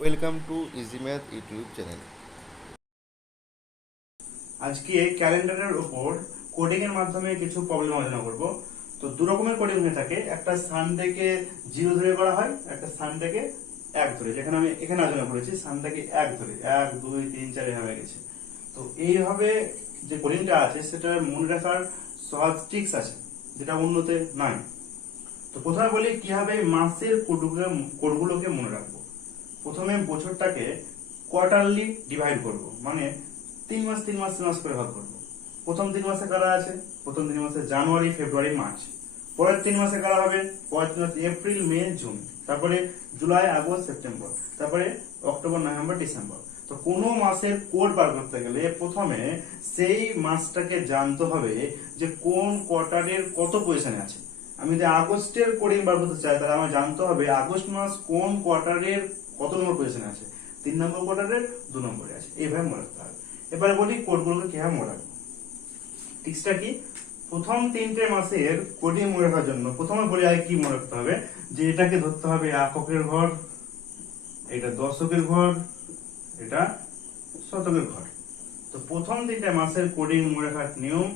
Welcome to easy math YouTube channel. আজকে ক্যালেন্ডারের উপর কোডিং এর মাধ্যমে কিছু প্রবলেম আলোচনা করব। তো দু রকমের কোডিং হয়ে থাকে, একটা সানডেকে 0 ধরে করা হয়, একটা সানডেকে 1 ধরে, যেখানে আমি এখানে আলোচনা করেছি সানডেকে 1 ধরে 1 2 3 4 এভাবে গেছে। তো এইভাবে যে কোডিংটা আছে সেটা মনে রাখার সহজ ট্রিক্স আছে, যেটা অন্যতে নাই। তো প্রথমে বলি কিভাবে মাসের কোডগুলোকে মনে রাখবো। প্রথমে বছরটাকে কোয়ার্টারলি ডিভাইড করব, মানে 3 মাস করে ভাগ করব। প্রথম 3 মাসে কারা আছে? প্রথম 3 মাসে জানুয়ারি ফেব্রুয়ারি মার্চ। পরের 3 মাসে কারা হবে? পরের 3 মাসে এপ্রিল মে জুন, তারপরে জুলাই আগস্ট সেপ্টেম্বর, তারপরে অক্টোবর নভেম্বর ডিসেম্বর। তো কোনো মাসের কোড বার করতে গেলে প্রথমে সেই মাসটাকে জানতে হবে যে কোন কোয়ার্টারের কত পজিশনে আছে। আমি যদি আগস্টের কোডিং বার করতে চাই তাহলে আমার জানতে হবে আগস্ট মাস কোন কোয়ার্টারের কত নম্বর পজিশনে আছে, 3 নম্বর কোয়ার্টারের 2 নম্বরে আছে। এইভাবে মনে রাখতে হবে। এবারে বলি কোডগুলোকে কিভাবে মনে রাখবো। টিক্সটা কি? প্রথম 3টে মাসের কোডিং মনে রাখার জন্য প্রথমে বলি আগে কি মনে রাখতে হবে, যে এটাকে ধরতে হবে এককের ঘর, এটা দশকের ঘর, এটা শতকের ঘর। তো প্রথম 3টে মাসের কোডিং মনে রাখার নিয়ম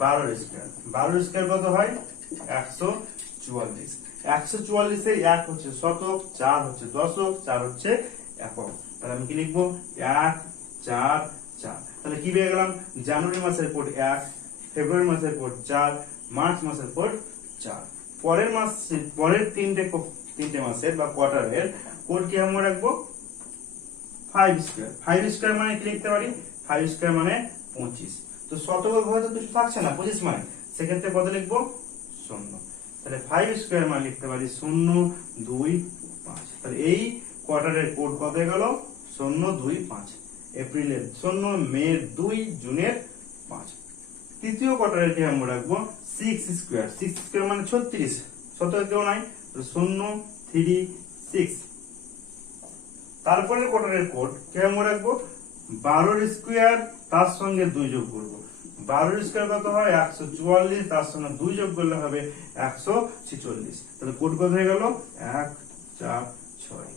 12 স্কয়ার। 12 স্কয়ার কত হয়? 144। 144 1 হচ্ছে শতক, 4 হচ্ছে দশক, 4 হচ্ছে একক। তাহলে আমি কি লিখবো? 1 4 4। তাহলে কি পেয়ে গেলাম? জানুয়ারি মাসের কোড 1, ফেব্রুয়ারি মাসের কোড 4, মার্চ মাসের কোড 4। পরের তিনটে মাসের বা কোয়ার্টারের কোড কি আমরা রাখবো? 5 স্কয়ার। 5 স্কয়ার মানে কি লিখতে পারি? 5 স্কয়ার মানে 25। তো শতকের ঘরে তো কিছু থাকছে না 25 মানে, সেক্ষেত্রে কত লিখবো? 0। তাহলে 5 স্কয়ার মানে লিখতে পারি 0 2 5। তাহলে এই কোয়ার্টারের কোড কত হয়ে গেল? 0 2 5। এপ্রিলের 0, মে 2, জুনের 5। তৃতীয় কোয়ার্টারের কি আমরা রাখবো? 6 স্কয়ার। 6 স্কয়ার মানে 36, শতকের কেউ নাই, 0 3 6। তারপরে কোয়ার্টারের কোড কেমন রাখবো? 12 স্কয়ার, তার সঙ্গে 2 যোগ করবো। 12 স্কয়ার কত হয়? 144, তার সঙ্গে 2 যোগ করলে হবে 146। তাহলে কোড কত হয়ে গেল? 1 4 6।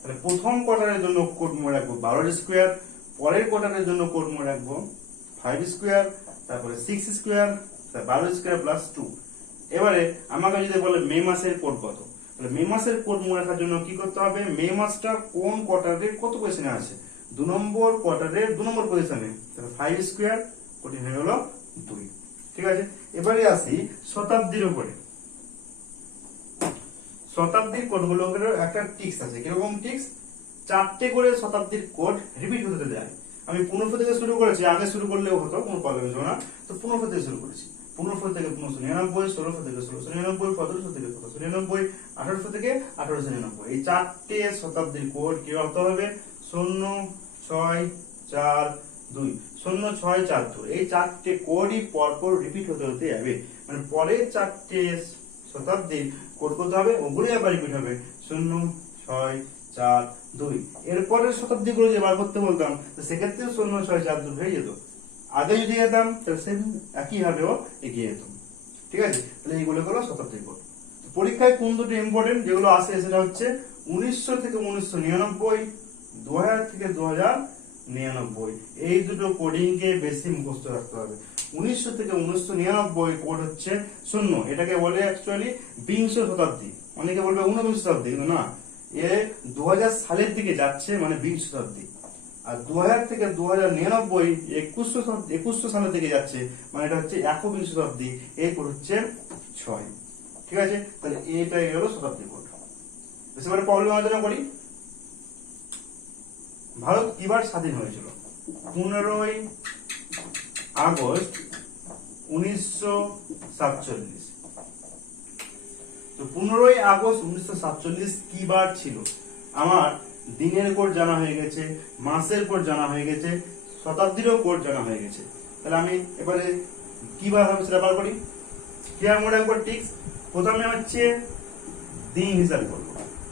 তাহলে প্রথম কোয়ার্টারের জন্য কোড মনে রাখবো 12 স্কয়ার, পরের কোয়ার্টারের জন্য কোড মনে রাখবো 5 স্কয়ার, তারপরে 6 স্কয়ার, 12 স্কয়ার প্লাস 2। এবারে আমাকে যদি বলে মে মাসের কোড কত, তাহলে মে মাসের কোড মনে রাখার জন্য কি করতে হবে? মে মাসটা কোন কোয়ার্টারের কত পজিশনে আছে? 2 নম্বর কোয়ার্টারের 2 নম্বর পজিশনে। তাহলে 5 স্কয়ার, কোড হয়ে গেল 2। ঠিক আছে, এবারে আসি শতাব্দীর উপরে। শতাব্দীর কোডগুলোর একটা টিক্স আছে। কিরকম টিক্স? 4টে করে শতাব্দীর কোড রিপিট হতে যায়। আমি 15 থেকে শুরু করেছি, আগে শুরু করলেও হতো, কোনো প্রবলেম ছিল না। তো 15 থেকে শুরু করেছি। 15 থেকে 1599, 16 থেকে 1699, 1700 থেকে 1799, 1800 থেকে 1899। এই 4টে শতাব্দীর কোড কি হতে হবে? 0 6 4 2, 0 6 4 2। এই 4টে কোডই পরপর রিপিট হতে হতে যাবে, মানে পরের 4টে শতাব্দীর কোড করতে হবে, ওগুলোই আবার রিপিট হবে 0 6 4 2। এরপরের শতাব্দী গুলো যে বার করতে বলতাম সেক্ষেত্রে 0 6 4 2 হয়ে যেত। আগে যদি যেতাম তাহলে সেম একই ভাবেও এগিয়ে যেত। ঠিক আছে, তাহলে এইগুলো হলো শতাব্দী কোড। পরীক্ষায় কোন দুটো ইম্পর্টেন্ট যেগুলো আসে সেটা হচ্ছে 1900 থেকে 1999, 2000 থেকে 2099। এই দুটো কোডিং কে বেশি মুখস্থ রাখতে হবে। 1900 থেকে 1999 কোড হচ্ছে 0, এটাকে বলে অ্যাকচুয়ালি বিংশ শতাব্দী। অনেকে বলবে 19 শতাব্দী, কিন্তু না, এ 2000 সালের দিকে যাচ্ছে, মানে বিংশ শতাব্দী। আর 2000 থেকে 2099 2100 সালের দিকে যাচ্ছে, মানে এটা হচ্ছে একবিংশ শতাব্দী। এই কোড হচ্ছে 6। ঠিক আছে, তাহলে এইটাই হলো শতাব্দী কোড। এবারে প্রবলেম আলোচনা করি। ভারত কিবার স্বাধীন হয়েছিল? 15ই আগস্ট 1947। তো 15ই আগস্ট 1947 কি বার ছিল? আমার দিনের কোড জানা হয়ে গেছে, মাসের কোড জানা হয়ে গেছে, শতাব্দীরও কোড জানা হয়ে গেছে। তাহলে আমি এবারে কি বার হবে সেটা বার করি। কি মনে রাখবো টিক্স? প্রথমে হচ্ছে দিন হিসাব করবো,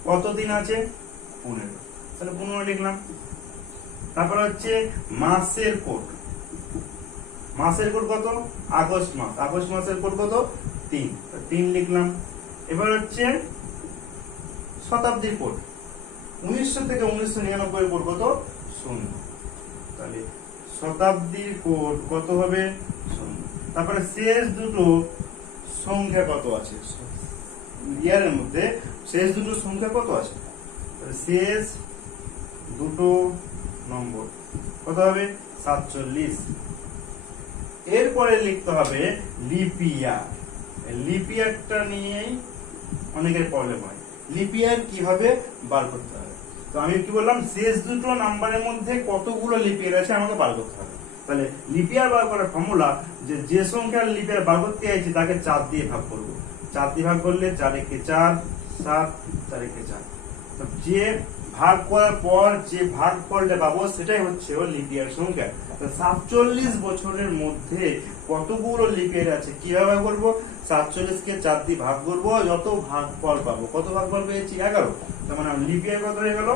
কত দিন আছে? 15। তাহলে 15 লিখলাম। তারপর হচ্ছে মাসের কোড। মাসের কোড কত? আগস্ট মাস। আগস্ট মাসের কোড কত? 3, 3 লিখলাম। এবার হচ্ছে শতাব্দীর কোড। 1900 থেকে 1999 এর কোড কত? শূন্য। তাহলে শতাব্দীর কোড কত হবে? শূন্য। তারপরে শেষ দুটো সংখ্যা কত আছে ইয়ারের মধ্যে? শেষ দুটো সংখ্যা কত আছে? শেষ দুটো নম্বর কত হবে? 47। এরপরে লিখতে হবে লিপিয়ার। লিপিয়ারটা নিয়েই অনেকের প্রবলেম হয়। লিপিয়ার কিভাবে বার করতে হবে? তো আমি কি বললাম, শেষ দুটো নাম্বারের মধ্যে কতগুলো লিপিয়ার আছে আমাকে বার করতে হবে। তাহলে লিপিয়ার বার করার ফর্মুলা, যে সংখ্যার লিপিয়ার বার করতে চাইছি তাকে 4 দিয়ে ভাগ করব। 4 দিয়ে ভাগ করলে 4 একে 4, 7, 4 একে 4। তো যে ভাগ করার পর যে ভাগফলটা পাবো সেটাই হচ্ছে ও লিপিয়ার সংখ্যা। 47 বছরের মধ্যে কতগুলো লিপিয়ার আছে কিভাবে করব? 47 কে 4 দিয়ে ভাগ করব, যত ভাগফল পাবো। কত ভাগফল পেয়েছি? 11। তার মানে লিপিয়ার কত হয়ে গেল?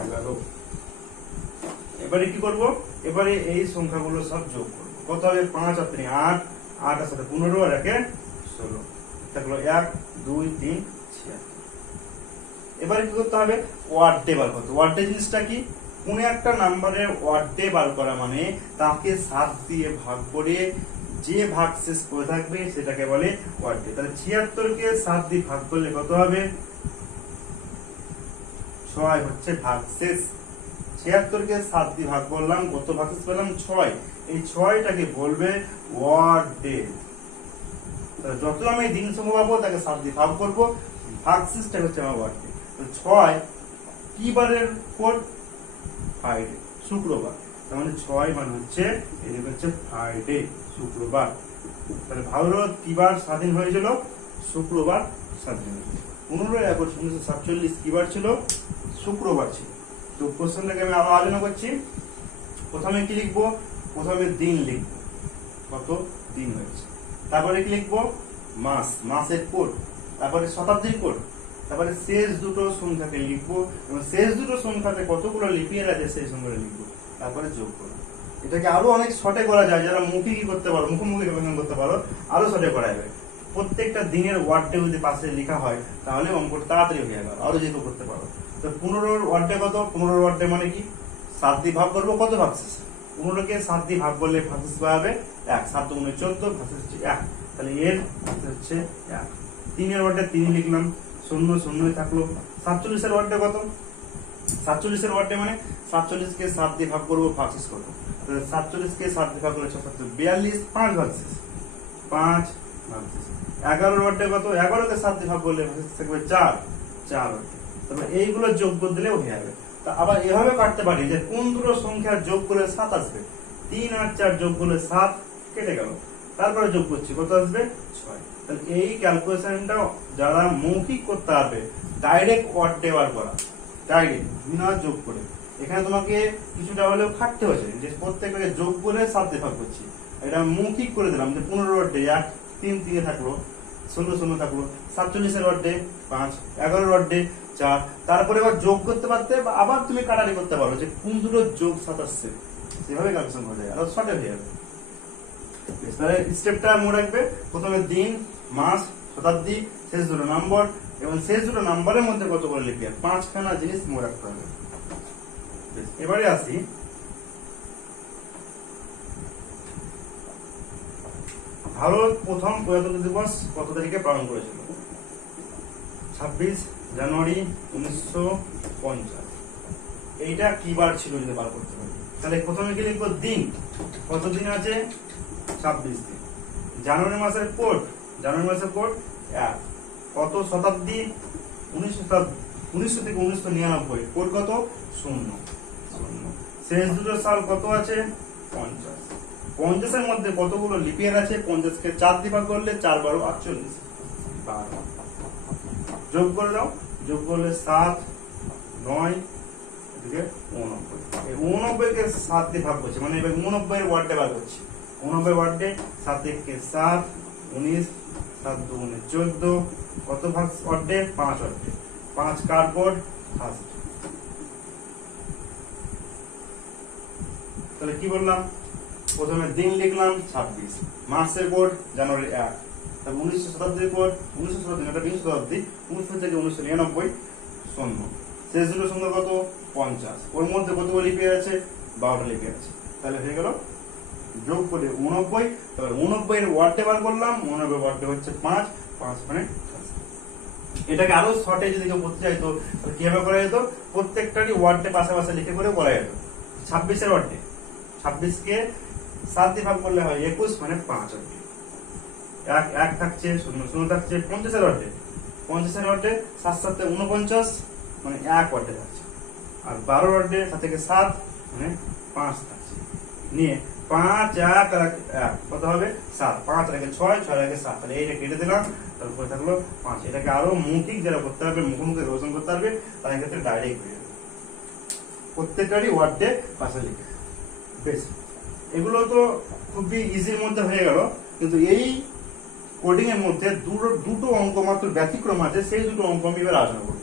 11। এবারে কি করব? এবারে এই সংখ্যাগুলো সব যোগ করব। কত হবে? 5 আর 3 8, 8 এর সাথে 15 আর 1 16, থাকলো 1 2 3 6। এবারে কি করতে হবে? ওয়ার্ড ডে বার করতে। ওয়ার্ড ডে জিনিসটা কি? কোন একটা নাম্বারের ওয়ার্ড ডে বার করা মানে তাকে 7 দিয়ে ভাগ করে যে ভাগ শেষ করে থাকবে সেটাকে বলে ওয়ার্ড ডে। তাহলে 76 কে 7 দিয়ে ভাগ করলে কত হবে? 6 হচ্ছে ভাগ শেষ। 76 কে 7 দিয়ে ভাগ করলাম, কত ভাগ শেষ পেলাম? 6। এই 6টাকে বলবে ওয়ার্ড ডে। তাহলে যত আমি দিন সংখ্যা পাবো তাকে 7 দিয়ে ভাগ করব, ভাগ শেষটা হচ্ছে আমার ওয়ার্ড ডে। 6 কি বারের কোড? ফ্রাইডে, শুক্রবার। তার মানে 6 মানে হচ্ছে এদিকে হচ্ছে ফ্রাইডে, শুক্রবার। তাহলে ভারত কি বার স্বাধীন হয়েছিল? শুক্রবার স্বাধীন হয়েছিল। 15 আগস্ট 1947 কি বার ছিল? শুক্রবার ছিল। তো কোশ্চেনটাকে আমি আবার আলোচনা করছি। প্রথমে কি লিখবো? প্রথমে দিন লিখবো, কত দিন হয়েছে। তারপরে কি লিখবো? মাস, মাসের কোড। তারপরে শতাব্দীর কোড। তারপরে শেষ দুটো সংখ্যাকে লিখবো এবং শেষ দুটো সংখ্যাতে কতগুলো লিপিয়ার আছে সেই সংখ্যাটা লিখবো। তারপরে যোগ করবো। এটাকে আরো অনেক শর্টে করা যায়। যারা মুখে করতে পারো, মুখোমুখি করতে পারো, আরো শর্টে করা যাবে। প্রত্যেকটা দিনের ওয়ার্ডে যদি পাশে লেখা হয় তাহলে অঙ্কটা তাড়াতাড়ি হয়ে যাবে। আরো যেহেতু করতে পারো। তো 15 ওয়ার্ডে কত? 15 ওয়ার্ডে মানে কি? 7 দিয়ে ভাগ করবো, কত ভাগ শেষ? 15 কে 7 দিয়ে ভাগ করলে ভাগ শেষ পাবে 1। 7 দুগুণে 14, ভাগ শেষ হচ্ছে 1। তাহলে এর হচ্ছে 1। 3 এর ওয়ার্ডে 3 লিখলাম, 0 0 থাকলো। 47 এর ওয়ার্ডে কত? 47 এর ওয়ার্ডে মানে 47 কে 7 দিয়ে ভাগ করবো, ভাগ শেষ করবো। 47 কে 7 দিয়ে ভাগ করলে 6 42, 5 ভাগ শেষ, 5 ভাগ শেষ। 11 এর ওয়ার্ডে কত? 11 কে 7 দিয়ে ভাগ করলে ভাগ শেষ থাকবে 4, 4 ওয়ার্ডে। তবে এইগুলো যোগ করে দিলেও হয়ে যাবে। তা আবার এভাবে কাটতে পারি যে কোন দুটো সংখ্যা যোগ করলে 7 আসবে? 3 আর 4 যোগ করলে 7 কেটে গেল, তারপরে যোগ করছি, কত আসবে? 6। তাহলে এই ক্যালকুলেশনটা যারা মৌখিক করতে পারবে, ডাইরেক্ট ওয়ার্ড ডে বার করা, ডাইরেক্ট বিনা যোগ করে। এখানে তোমাকে কিছুটা হলেও খাটতে হয়েছে যে প্রত্যেকটাকে যোগ করে 7 দিয়ে ভাগ করছি। এটা মৌখিক করে দিলাম যে 15 ওয়ার্ড ডে 1, 3 3 থাকলো, 0 0 থাকলো। 47 এর ওয়ার্ড ডে 5, 11 ওয়ার্ড ডে 4। তারপরে আবার যোগ করতে পারতে আবার তুমি কাটারি করতে পারো যে কোন দুটো যোগ 7 আসছে, সেভাবে ক্যালকুলেশন করা যায়, আরো শর্টে হয়ে যাবে। তাহলে স্টেপটা মনে রাখবে, প্রথমে দিন, মাস, শতাব্দী, শেষ দুটো নম্বর এবং শেষ দুটো নম্বরের মধ্যে কত করে লিখবে, 5খানা জিনিস মনে রাখতে হবে। এবারে আসি ভারত প্রথম প্রজাতন্ত্র দিবস কত তারিখে পালন করেছিল? 26 জানুয়ারি 1950। এইটা কি বার ছিল যদি বার করতে পারি? তাহলে প্রথমে কি লিখবো? দিন, কত দিন আছে? 26 দিন। জানুয়ারি মাসের কোড, জানুয়ারি মাসের কোড 1। কত শতাব্দী? 1900 থেকে 1999, কোড কত? 0 0। শেষ দুটো সাল কত আছে? 50। 50 এর মধ্যে কতগুলো লিপিয়ার আছে? 50 কে 4 দিয়ে ভাগ করলে 4 12 48, 12। যোগ করে দাও, যোগ করলে 7 9 এদিকে 89। এই 89 কে 7 দিয়ে ভাগ করছে, মানে এবার 89 এর ওয়ার্ডে বার করছি। 89 ওয়ার্ডে 7 কে 7, 19, 7 দুগুণে 14, কত ভাগ ওয়ার্ডে? 5 ওয়ার্ডে। 5 কার কোড? ফার্স্ট। তাহলে কি বললাম? প্রথমে দিন লিখলাম 26, মাসের কোড জানুয়ারি 1, তারপর 1900 শতাব্দীর কোড 1900 শতাব্দী, এটা 20 শতাব্দী, 1900 থেকে 1999 0। শেষ দুটো সংখ্যা কত 50, ওর মধ্যে কতগুলো লিপ ইয়ার আছে 12টা লিপ ইয়ার আছে, তাহলে হয়ে গেল যোগ করে 89। তাহলে 89 এর ওয়ার্ডে বার করলাম, 89 ওয়ার্ডে হচ্ছে 5, 5 মানে 88। এটাকে আরো শর্টে যদি কেউ করতে চাইতো তাহলে কিভাবে করা যেত, প্রত্যেকটারই ওয়ার্ডে পাশাপাশি লিখে করে করা যেত। 26 এর ওয়ার্ডে 26 কে 7 দিয়ে ভাগ করলে হয় 21 মানে 5 অবধি। এক এক থাকছে, শূন্য শূন্য থাকছে। 50 এর ওয়ার্ডে 50 এর ওয়ার্ডে 7 7 49 মানে 1 ওয়ার্ডে থাকছে। আর 12 ওয়ার্ডে 7 থেকে 7 মানে 5 থাকছে। নিয়ে 5 1 আর 1 কত হবে 7, 5 আর 1 6, 6 আর 1 7, তাহলে এইটা কেটে দিলাম, তারপরে থাকলো 5। এটাকে আরো মৌখিক যারা করতে পারবে, মুখোমুখি রোশন করতে পারবে, তাদের ক্ষেত্রে ডাইরেক্ট হয়ে যাবে। প্রত্যেকটারই ওয়ার্ডে পাশে লিখে। বেশ, এগুলো তো খুবই ইজির মধ্যে হয়ে গেল, কিন্তু এই কোডিং এর মধ্যে দুটো অঙ্ক মাত্র ব্যতিক্রম আছে, সেই দুটো অঙ্ক আমি এবার আলোচনা করব।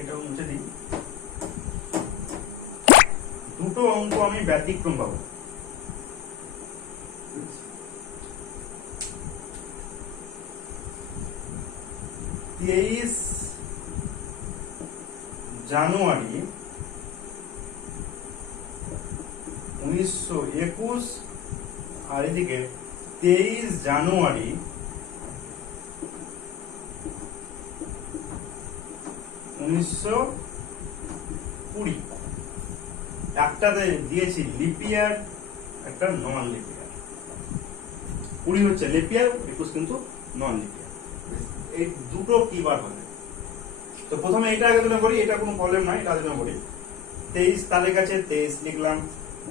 এটা মুছে দিই। দুটো অঙ্ক আমি ব্যতিক্রম পাবো। জানুয়ারি 1921 আর এদিকে 23 জানুয়ারি 1920। একটাতে দিয়েছি লিপিয়ার, একটা নন লিপিয়ার। 20 হচ্ছে লিপিয়ার, 21 কিন্তু নন লিপিয়ার। এই দুটো কি বার হবে? তো প্রথমে এটা আলোচনা করি, এটা কোনো প্রবলেম নাই, এটা আলোচনা করি। 23 তারিখ আছে, 23 লিখলাম।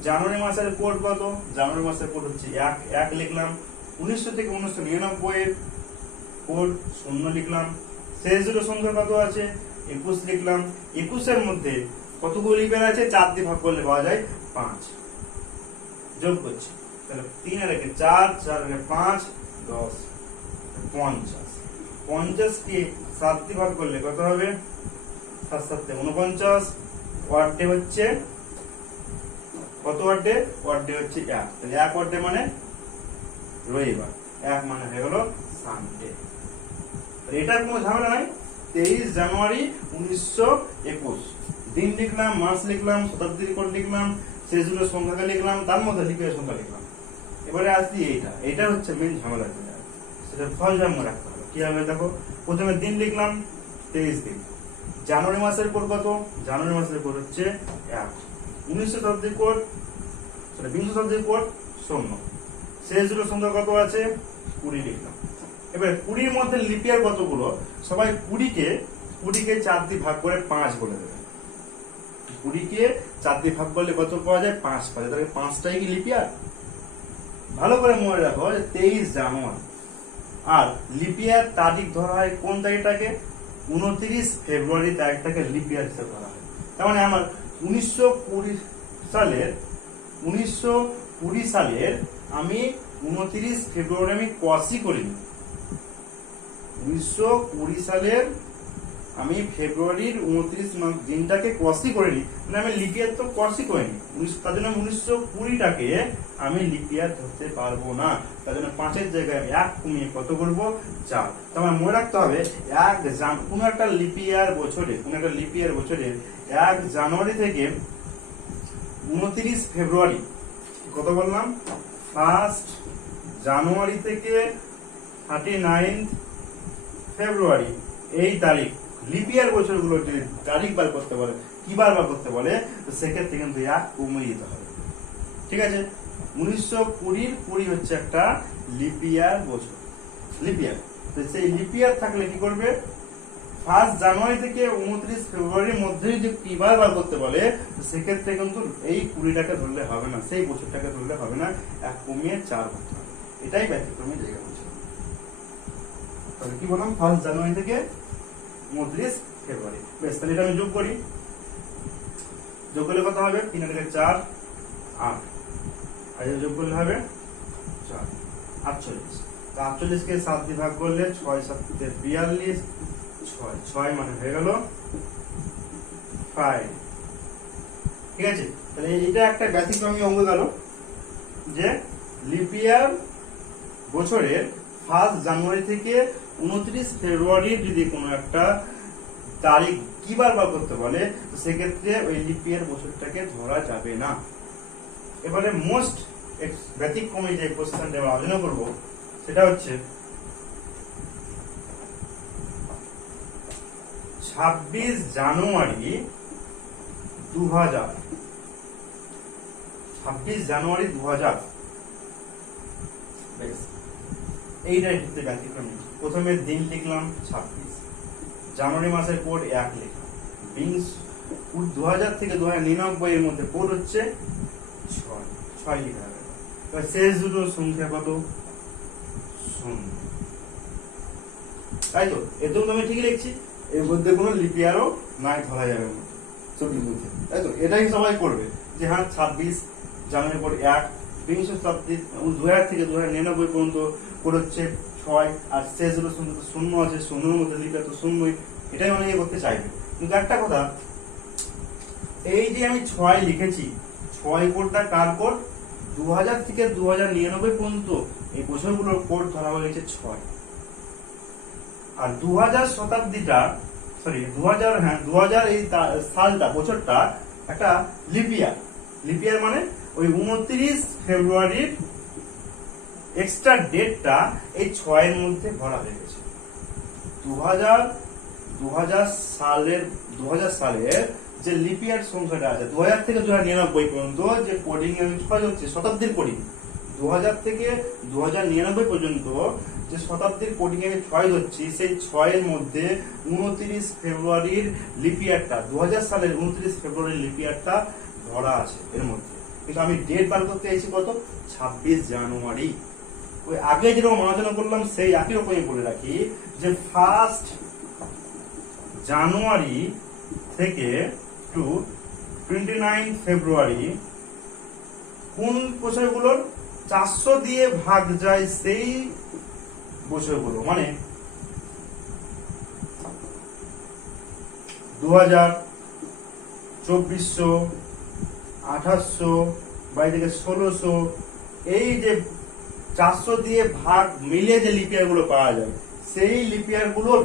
জানুয়ারি মাসের কোড কত? জানুয়ারি মাসের কোড হচ্ছে 1 লিখলাম। 1900 থেকে 1999 এর কোড 0 লিখলাম। শেষ দুটো সংখ্যা কত আছে 21 লিখলাম। 21 এর মধ্যে কতগুলো লিপ ইয়ার আছে 4 দিয়ে ভাগ করলে পাওয়া যায় 5। যোগ করছি, তাহলে 3 আর 1 4, 4 আর 1 5, 10 50। 50 কে 7 দিয়ে ভাগ করলে কত হবে 7 7 49। ওয়ার্ডে হচ্ছে কত ওয়ার্ডে? ওয়ার্ডে হচ্ছে 1, তাহলে 1 ওয়ার্ডে মানে রবিবার, 1 মানে হয়ে গেল সানডে। এটার কোনো ঝামেলা নাই। 23 জানুয়ারি 1921 দিন লিখলাম, মাস লিখলাম, শতাব্দীর কোড লিখলাম, শেষ দুটো সংখ্যাকে লিখলাম, তার মধ্যে লিপিয়ার সংখ্যা লিখলাম। এবারে আসছি এইটা হচ্ছে মেন ঝামেলা, সেটা ফল মনে রাখতে হবে। কি হবে দেখো, প্রথমে দিন লিখলাম 23 দিন। জানুয়ারি মাসের কোড কত? জানুয়ারি মাসের কোড হচ্ছে 1। 19 শতাব্দীর কোড, সেটা 20 শতাব্দীর কোড 0। শেষ দুটো সংখ্যা কত আছে 20 লিখলাম। এবার 20 মধ্যে লিপিয়ার কতগুলো? সবাই 20কে 4 দিয়ে ভাগ করে 5 বলে দেবে। 20কে 4 দিয়ে ভাগ করলে কত পাওয়া যায় 5 পাওয়া যায়। তাহলে 5টাই কি লিপিয়ার? ভালো করে মনে রাখো 23 জানুয়ারি। আর লিপিয়ার তারিখ ধরা হয় কোন তারিখটাকে? 29 ফেব্রুয়ারি তারিখটাকে লিপিয়ার হিসেবে ধরা হয়। তার মানে আমার 1920 সালের আমি 29 ফেব্রুয়ারি আমি কসই করিনি। 1920 সালের আমি ফেব্রুয়ারির 29 দিনটাকে কসই করিনি, মানে আমি লিপিয়ার তো কসই করিনি। তার জন্য 1920টাকে আমি লিপিয়ার ধরতে পারবো না। তার জন্য 5-এর জায়গায় আমি 1 কমিয়ে কত করবো 4। তোমার মনে রাখতে হবে কোন একটা লিপিয়ার বছরে 1 জানুয়ারি থেকে 29 ফেব্রুয়ারি, কত বললাম 1 জানুয়ারি থেকে 39 ফেব্রুয়ারি, এই তারিখ লিপিয়ার বছরগুলো যদি তারিখ বার করতে বলে, কি বার করতে বলে, তো সেক্ষেত্রে কিন্তু 1 কমিয়ে দিতে হবে। ঠিক আছে, 1920 হচ্ছে একটা লিপিয়ার বছর, লিপিয়ার। তো সেই লিপিয়ার থাকলে কি করবে, 1 জানুয়ারি থেকে 29 ফেব্রুয়ারির মধ্যে যদি কি বার করতে বলে, তো সেক্ষেত্রে কিন্তু এই 20টাকে ধরলে হবে না, সেই বছরটাকে ধরলে হবে না, 1 কমিয়ে 4 করতে হবে। এটাই ব্যতিক্রমী জায়গা বলছে। তাহলে কি বললাম, 1 জানুয়ারি থেকে 29 ফেব্রুয়ারি। বেশ, তাহলে এটা আমি যোগ করি। যোগ করলে কত হবে 3 আর 4 8, আর যোগ করলে হবে 4 48। তো 48 কে 7 দিয়ে ভাগ করলে 6 7 42, 6 মানে হয়ে গেল 5। ঠিক আছে, তাহলে এটা একটা ব্যতিক্রমী অঙ্ক গেল যে লিপিয়ার বছরের 1 জানুয়ারি থেকে 29 ফেব্রুয়ারির যদি কোনো একটা তারিখ কি বার করতে বলে, তো সেক্ষেত্রে ওই লিপ ইয়ার বছরটাকে ধরা যাবে না। এবারে মোস্ট ব্যতিক্রমী যে কোশ্চেনটা আমরা আলোচনা করবো সেটা হচ্ছে 26 জানুয়ারি 2000। 26 জানুয়ারি 2000 এইটাই হচ্ছে ব্যতিক্রমী। প্রথমে দিন লিখলাম 26, জানুয়ারি মাসের কোড 1 লিখলাম, 2000 থেকে 2099 এর মধ্যে কোড হচ্ছে 6 লিখা হবে। এবার শেষ দুটো সংখ্যা কত? 0। তাই তো, এতেও তো আমি ঠিকই লিখছি, এর মধ্যে কোনো লিপ ইয়ারও নাই ধরা যাবে ছবির মধ্যে, তাই তো। এটাই সবাই করবে যে হ্যাঁ 26 জানুয়ারি পর 1, বিংশ শতাব্দী 2000 থেকে 2099 পর্যন্ত কোড হচ্ছে 6, আর শেষ দুটো সংখ্যা 0 আছে, 0 এর মধ্যে লিপ ইয়ার তো 0ই। এটাই অনেকে করতে চাইবে। কিন্তু একটা কথা, এই যে আমি 6 লিখেছি, 6 কোডটা কার কোড? 2000 থেকে 2099 পর্যন্ত এই বছরগুলোর কোড ধরা হয়ে গেছে 6। আর 2000 শতাব্দীটা, সরি 2000 এই সালটা, বছরটা একটা লিপ ইয়ার। লিপ ইয়ার মানে ওই 29 ফেব্রুয়ারির এক্সট্রা ডেটটা এই 6 এর মধ্যে ভরা হয়ে গেছে। 2000 সালের যে লিপ ইয়ার সংখ্যাটা আছে, 2000 থেকে 2099 পর্যন্ত যে কোডিং ইউজ করা হচ্ছে, শতাব্দীর কোডিং, 2000 থেকে 2099 পর্যন্ত যে শতাব্দীর কোডিং আমি 6 ধরছি, সেই 6 এর মধ্যে 29 ফেব্রুয়ারির লিপ ইয়ারটা, 2000 সালের 29 ফেব্রুয়ারির লিপ ইয়ারটা ধরা আছে এর মধ্যে। কিন্তু আমি ডেট বার করতে এসেছি কত? 26 জানুয়ারি। ওই আগে যেরকম আলোচনা করলাম সেই একই রকমই বলে রাখি যে 1 জানুয়ারি থেকে টু 29 ফেব্রুয়ারি কোন বছরগুলোর 400 দিয়ে ভাগ যায় সেই বছরগুলো, মানে 2000, 2400, 2800, বাইরে থেকে 1600, এই যে 400 দিয়ে ভাগ মিলিয়ে যে লিপ ইয়ার গুলো পাওয়া যায়, সেই লিপ ইয়ার গুলোর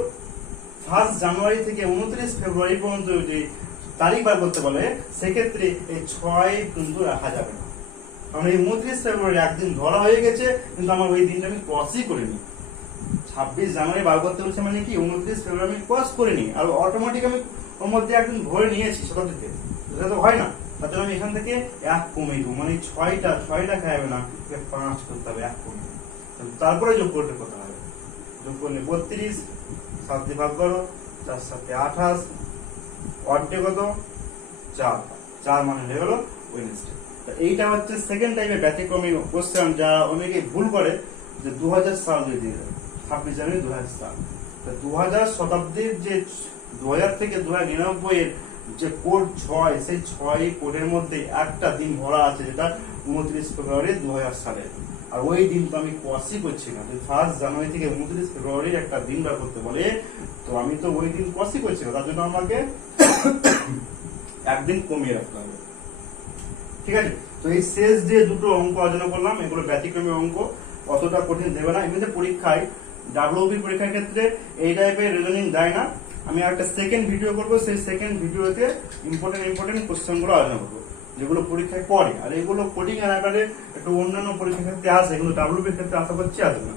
1 জানুয়ারি থেকে 29 ফেব্রুয়ারি পর্যন্ত যে তারিখ বার করতে বলে, সেক্ষেত্রে এই 6 কিন্তু রাখা যাবে না। কারণ এই 29 ফেব্রুয়ারি একদিন ধরা হয়ে গেছে, কিন্তু আমার ওই দিনটা আমি ক্রসই করিনি। 26 জানুয়ারি বার করতে বলছে মানে কি 29 ফেব্রুয়ারি আমি ক্রস করিনি, আর অটোমেটিক আমি ওর মধ্যে একদিন ধরে নিয়েছি শতাব্দীতে। এটা তো হয় না, তার জন্য আমি এখান থেকে 1 কমিয়ে দেবো, মানে 6টা খাওয়াবে না, 5 করতে হবে, 1 কমিয়ে। তারপরে যোগ করতে কথা হবে, যোগ করলে 32, 7 দিয়ে ভাগ করো, 4 7 28, অর্ধে কত? 4 মানে হয়ে গেল ওয়েডনেসডে। এইটা হচ্ছে সেকেন্ড টাইপের ব্যতিক্রমী কোশ্চেন, যা অনেকে ভুল করে, যে 2000 সাল দিয়ে দিয়ে 26 জানুয়ারি 2000 সাল। 2000 শতাব্দীর যে 2000 থেকে 2099 এর যে কোড 6, সেই 6 কোডের মধ্যে একটা দিন ভরা আছে, যেটা 29 ফেব্রুয়ারি 2000 সালের। আর ওই দিন তো আমি ক্রসই করছি না, 1 জানুয়ারি থেকে 29 ফেব্রুয়ারির একটা দিন বার করতে বলে, তো আমি তো ওই দিন ক্রসই করছি না, তার জন্য আমাকে একদিন কমিয়ে রাখতে হবে। ঠিক আছে, তো এই শেষ যে দুটো অঙ্ক আলোচনা করলাম, এগুলো ব্যতিক্রমী অঙ্ক, অতটা কঠিন দেবে না। এমনিতে পরীক্ষায় ডাব্লিউবি পরীক্ষার ক্ষেত্রে এই টাইপের রিজনিং দেয় না। আমি একটা সেকেন্ড ভিডিও করবো, সেই সেকেন্ড ভিডিওতে ইম্পর্টেন্ট কোশ্চেন গুলো আলোচনা করবো, যেগুলো পরীক্ষায় পড়ে। আর এগুলো কোডিং এর আকারে একটু অন্যান্য পরীক্ষার ক্ষেত্রে আসে, এগুলো ডাব্লিউবির ক্ষেত্রে আশা করছি আসবে না।